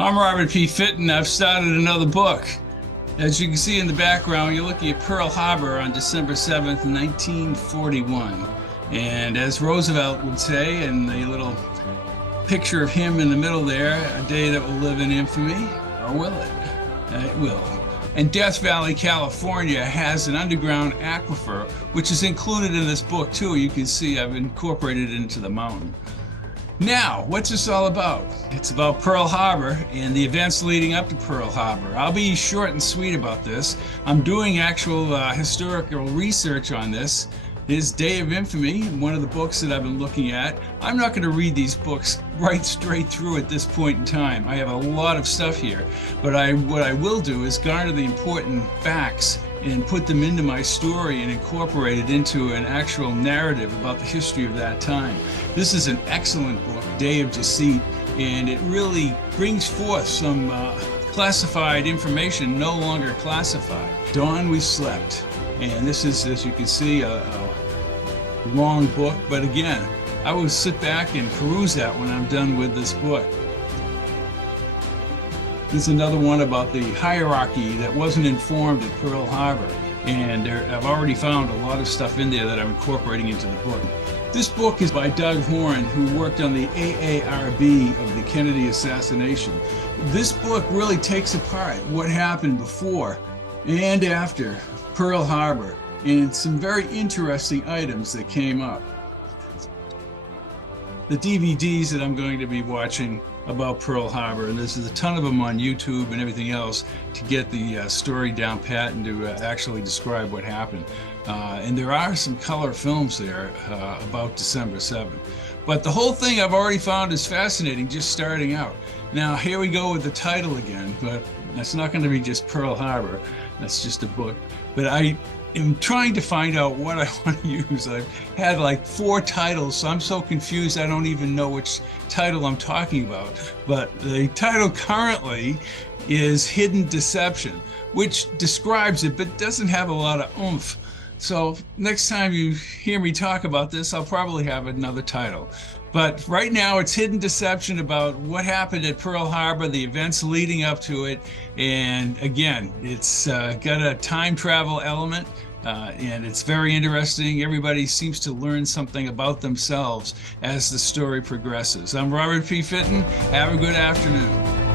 I'm Robert P. Fitton. I've started another book. As you can see in the background, you're looking at Pearl Harbor on December 7th, 1941. And as Roosevelt would say, in the little picture of him in the middle there, a day that will live in infamy, or will it? It will. And Death Valley, California has an underground aquifer, which is included in this book too. You can see I've incorporated it into the mountain. Now, what's this all about? It's about Pearl Harbor and the events leading up to Pearl Harbor. I'll be short and sweet about this. I'm doing actual historical research on this. This Day of Infamy, one of the books that I've been looking at. I'm not going to read these books right straight through at this point in time. I have a lot of stuff here, but what I will do is garner the important facts and put them into my story and incorporate it into an actual narrative about the history of that time. This is an excellent book, Day of Deceit, and it really brings forth some classified information no longer classified. Dawn we slept, and this is, as you can see, a long book, but again, I will sit back and peruse that when I'm done with this book. This is another one about the hierarchy that wasn't informed at Pearl Harbor, and I've already found a lot of stuff in there that I'm incorporating into the book. This book is by Doug Horn, who worked on the AARB of the Kennedy assassination. This book really takes apart what happened before and after Pearl Harbor, and some very interesting items that came up. The DVDs that I'm going to be watching about Pearl Harbor, and there's a ton of them on YouTube and everything else to get the story down pat and to actually describe what happened. And there are some color films there about December 7th. But the whole thing I've already found is fascinating just starting out. Now here we go with the title again, but that's not going to be just Pearl Harbor. That's just a book. But I am trying to find out what I want to use. I've had like 4 titles, so I'm so confused I don't even know which title I'm talking about. But the title currently is Hidden Deception, which describes it but doesn't have a lot of oomph. So next time you hear me talk about this, I'll probably have another title. But right now it's Hidden Deception, about what happened at Pearl Harbor, the events leading up to it. And again, it's got a time travel element, and it's very interesting. Everybody seems to learn something about themselves as the story progresses. I'm Robert P. Fitton. Have a good afternoon.